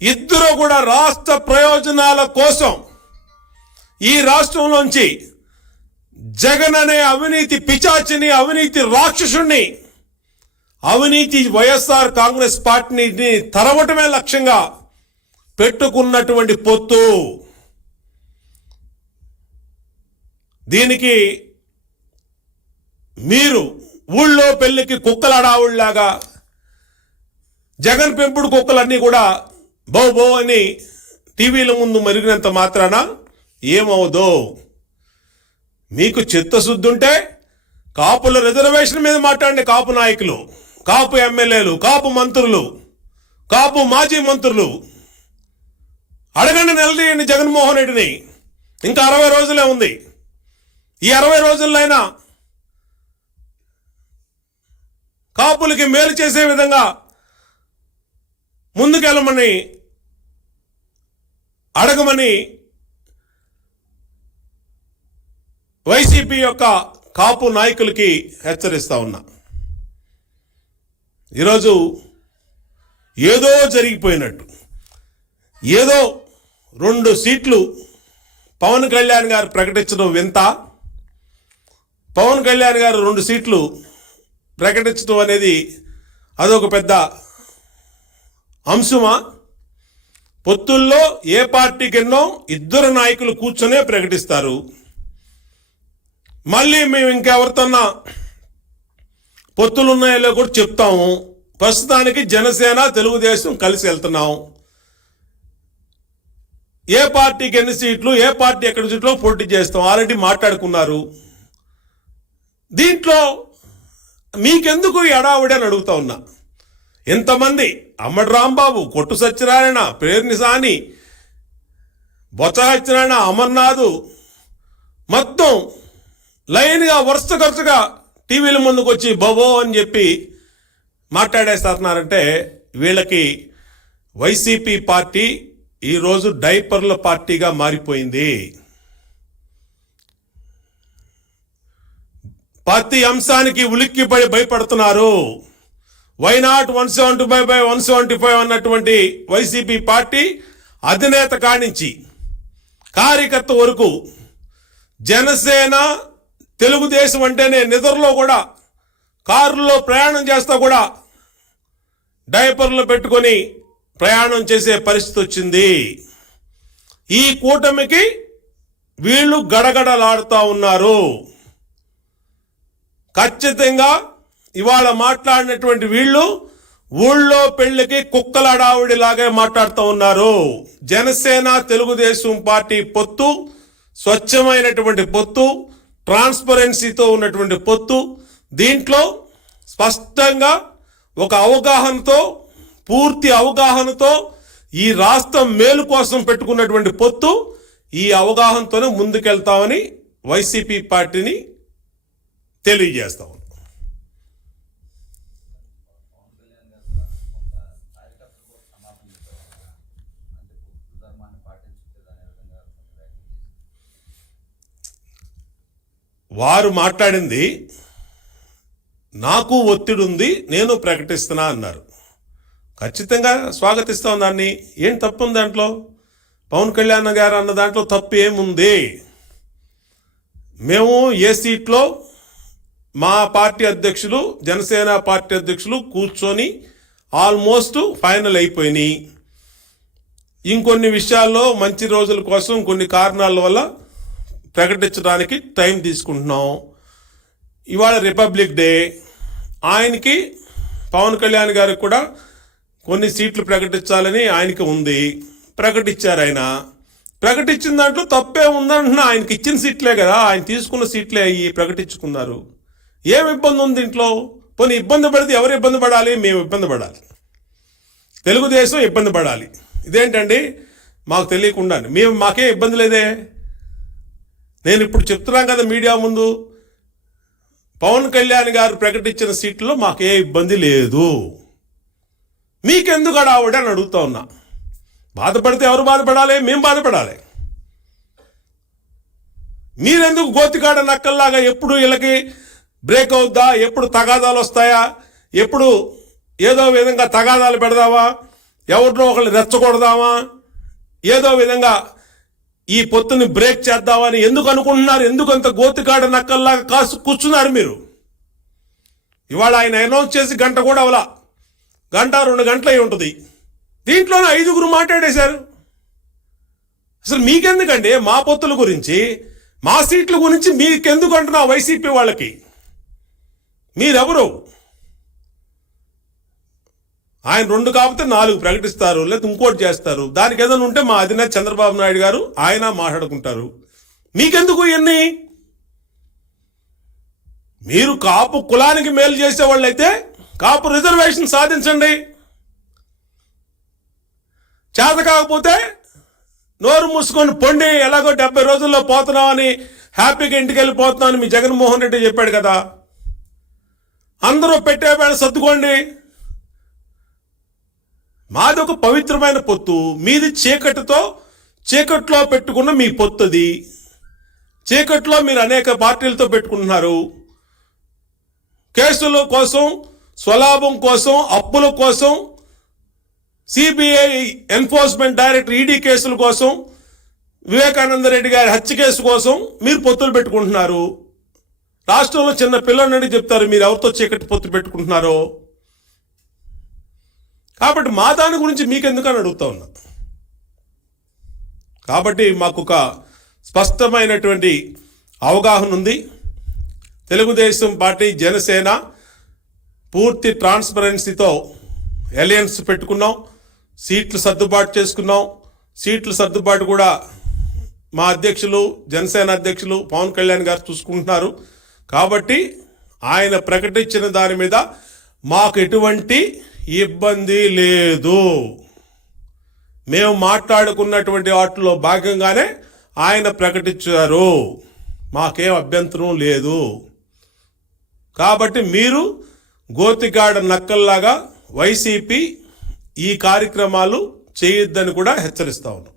ఇద్దరు కూడా రాష్ట్ర ప్రయోజనాల కోసం ఈ రాష్ట్రంలోంచి జగన్ అనే అవినీతి పిచాచిని, అవినీతి రాక్షసుణ్ణి, అవినీతి వైఎస్ఆర్ కాంగ్రెస్ పార్టీని తరవటమే లక్ష్యంగా పెట్టుకున్నటువంటి పొత్తు. దీనికి మీరు ఊళ్ళో పెళ్లికి కుక్కలడావుళ్లాగా జగన్ పెంపుడు కుక్కలన్నీ కూడా బో బో అని టీవీల ముందు మరిగినంత మాత్రాన ఏమవుదో. మీకు చిత్తశుద్ధి ఉంటే కాపుల రిజర్వేషన్ మీద మాట్లాడండి. కాపు నాయకులు, కాపు ఎమ్మెల్యేలు, కాపు మంత్రులు, కాపు మాజీ మంత్రులు అడగండి, నిలదీయండి జగన్మోహన్ రెడ్డిని. ఇంకా 60 రోజులే ఉంది. ఈ 60 రోజులైనా కాపులకి మేలు చేసే విధంగా ముందుకెళ్ళమని అడగమని వైసీపీ యొక్క కాపు నాయకులకి హెచ్చరిస్తా ఉన్నా. ఈరోజు ఏదో జరిగిపోయినట్టు, ఏదో 2 సీట్లు పవన్ కళ్యాణ్ గారు ప్రకటించడం వింత. పవన్ కళ్యాణ్ గారు 2 సీట్లు ప్రకటించడం అనేది అదొక పెద్ద అంశమా? పొత్తుల్లో ఏ పార్టీకెన్నో ఇద్దరు నాయకులు కూర్చొనే ప్రకటిస్తారు. మళ్ళీ మేము ఇంకెవరితోన్నా పొత్తులు ఉన్నాయో కూడా చెప్తాము. ప్రస్తుతానికి జనసేన, తెలుగుదేశం కలిసి వెళ్తున్నాం. ఏ పార్టీకి ఎన్ని సీట్లు, ఏ పార్టీ ఎక్కడి సీట్లో పోటీ చేస్తాం ఆల్రెడీ మాట్లాడుకున్నారు. దీంట్లో మీకెందుకు ఎడావుడి అని అడుగుతా ఉన్నా. ఎంతమంది అమ్మడి రాంబాబు, కొట్టు సత్యనారాయణ, పేర్ని సాని, బొత్స సత్యనారాయణ, అమర్నాథ్ మొత్తం లైన్గా వరుసగా టీవీల ముందుకు వచ్చి బబో అని చెప్పి మాట్లాడేస్తున్నారంటే వీళ్ళకి వైసీపీ పార్టీ ఈరోజు డైపర్ల పార్టీగా మారిపోయింది. ప్రతి అంశానికి ఉలిక్కిపడి భయపడుతున్నారు. వైనాట్ 175/175 అన్నటువంటి వైసీపీ పార్టీ అధినేత కానించి కార్యకర్త వరకు జనసేన, తెలుగుదేశం అంటేనే నిద్రలో కూడా, కారులో ప్రయాణం చేస్తా కూడా డైపర్లు పెట్టుకొని ప్రయాణం చేసే పరిస్థితి వచ్చింది. ఈ కూటమికి వీళ్ళు గడగడలాడుతూ ఉన్నారు. ఖచ్చితంగా ఇవాళ మాట్లాడినటువంటి వీళ్ళు ఊళ్ళో పెళ్లికి కుక్కలడావుడిలాగే మాట్లాడుతూ ఉన్నారు. జనసేన, తెలుగుదేశం పార్టీ పొత్తు స్వచ్ఛమైనటువంటి పొత్తు, ట్రాన్స్పరెన్సీతో ఉన్నటువంటి పొత్తు. దీంట్లో స్పష్టంగా ఒక అవగాహనతో, పూర్తి అవగాహనతో ఈ రాష్ట్రం మేలు కోసం పెట్టుకున్నటువంటి పొత్తు. ఈ అవగాహనతోనే ముందుకెళ్తామని వైసీపీ పార్టీని తెలియజేస్తాం. వారు మాట్లాడింది నాకు ఒత్తిడి ఉంది, నేను ప్రకటిస్తున్నా అన్నారు. ఖచ్చితంగా స్వాగతిస్తాం దాన్ని. ఏం తప్పు ఉంది దాంట్లో? పవన్ కళ్యాణ్ గారు అన్న దాంట్లో తప్పు ఏముంది? మేము ఏ సీట్లో మా పార్టీ అధ్యక్షులు, జనసేన పార్టీ అధ్యక్షులు కూర్చొని ఆల్మోస్ట్ ఫైనల్ అయిపోయినాయి. ఇంకొన్ని విషయాల్లో మంచి రోజుల కోసం కొన్ని కారణాల వల్ల ప్రకటించడానికి టైం తీసుకుంటున్నాం. ఇవాళ రిపబ్లిక్ డే, ఆయనకి పవన్ కళ్యాణ్ గారికి కూడా కొన్ని సీట్లు ప్రకటించాలని ఆయనకి ఉంది. ప్రకటించారు. ఆయన ప్రకటించిన దాంట్లో తప్పే ఉందంటున్నా. ఆయనకి ఇచ్చిన సీట్లే కదా, ఆయన తీసుకున్న సీట్లే అయ్యి ప్రకటించుకున్నారు. ఏం ఇబ్బంది ఉంది దీంట్లో? పోనీ ఇబ్బంది పడితే ఎవరు ఇబ్బంది పడాలి? మేము ఇబ్బంది పడాలి, తెలుగుదేశం ఇబ్బంది పడాలి. ఇదేంటండి మాకు తెలియకుండా? మాకే ఇబ్బంది లేదే. నేను ఇప్పుడు చెప్తున్నాం కదా మీడియా ముందు, పవన్ కళ్యాణ్ గారు ప్రకటించిన సీట్లో మాకే ఇబ్బంది లేదు. మీకెందుకు అడావుడి అని అడుగుతా ఉన్నా. బాధపడితే ఎవరు బాధపడాలి? మేము బాధపడాలి. మీరెందుకు గోతికాడ నక్కల్లాగా ఎప్పుడు వీళ్ళకి బ్రేక్ అవుద్దా, ఎప్పుడు తగాదాలు వస్తాయా, ఎప్పుడు ఏదో విధంగా తగాదాలు పెడదావా, ఎవరినో ఒకళ్ళు రెచ్చగొడదామా, ఏదో విధంగా ఈ పొత్తుని బ్రేక్ చేద్దామని ఎందుకు అనుకుంటున్నారు? ఎందుకు అంత గోతికాడ నక్కల్లాగా కాసు కూర్చున్నారు మీరు? ఇవాళ ఆయన అనౌన్స్ చేసి గంట కూడా అవలా, గంట 2 గంటలు అయి ఉంటుంది. దీంట్లోనే 5గురు మాట్లాడేశారు. అసలు మీకెందుకండి మా పొత్తుల గురించి, మా సీట్ల గురించి మీకెందుకు అంటున్నా? వైసీపీ వాళ్ళకి మీరెవరు? ఆయన 2 కాకపోతే 4 ప్రకటిస్తారు, లేదా ఇంకోటి చేస్తారు. దానికి ఏదైనా ఉంటే మా అధినేత చంద్రబాబు నాయుడు గారు ఆయన మాట్లాడుకుంటారు. మీకెందుకు ఇవన్నీ? మీరు కాపు కులానికి మేలు చేసేవాళ్ళు అయితే కాపు రిజర్వేషన్ సాధించండి. చేత కాకపోతే నోరు మూసుకొని పొండి, ఎలాగో 70 రోజుల్లో పోతున్నామని హ్యాపీగా ఇంటికి వెళ్ళిపోతున్నామని మీ జగన్మోహన్ రెడ్డి చెప్పాడు కదా. అందరూ పెట్టే వేళ సర్దుకోండి. మాది ఒక పవిత్రమైన పొత్తు, మీది చీకట్లో పెట్టుకున్న మీ పొత్తుది. చీకట్లో మీరు అనేక పార్టీలతో పెట్టుకుంటున్నారు. కేసుల కోసం, స్వలాభం కోసం, అప్పుల కోసం, సిబిఐ ఎన్ఫోర్స్మెంట్ డైరెక్టర్ ఈడీ కేసుల కోసం, వివేకానంద రెడ్డి గారి హత్య కేసు కోసం మీరు పొత్తులు పెట్టుకుంటున్నారు. రాష్ట్రంలో చిన్న పిల్లలని చెప్తారు మీరు ఎవరితో చీకటి పొత్తు పెట్టుకుంటున్నారో. కాబట్టి మా దాని గురించి మీకెందుకని అడుగుతా ఉన్నా. కాబట్టి మాకు ఒక స్పష్టమైనటువంటి అవగాహన ఉంది. తెలుగుదేశం పార్టీ, జనసేన పూర్తి ట్రాన్స్పరెన్సీతో అలయన్స్ పెట్టుకున్నాం. సీట్లు సర్దుబాటు చేసుకున్నాం. సీట్ల సర్దుబాటు కూడా మా అధ్యక్షులు, జనసేన అధ్యక్షులు పవన్ కళ్యాణ్ గారు చూసుకుంటున్నారు. కాబట్టి ఆయన ప్రకటించిన దాని మీద మాకు ఎటువంటి ఇబ్బంది లేదు. మేము మాట్లాడుకున్నటువంటి వాటిలో భాగంగానే ఆయన ప్రకటించారు. మాకేం అభ్యంతరం లేదు. కాబట్టి మీరు గోతిగాడ నక్కల్లాగా వైసీపీ ఈ కార్యక్రమాలు చేయొద్దని కూడా హెచ్చరిస్తా ఉన్నాం.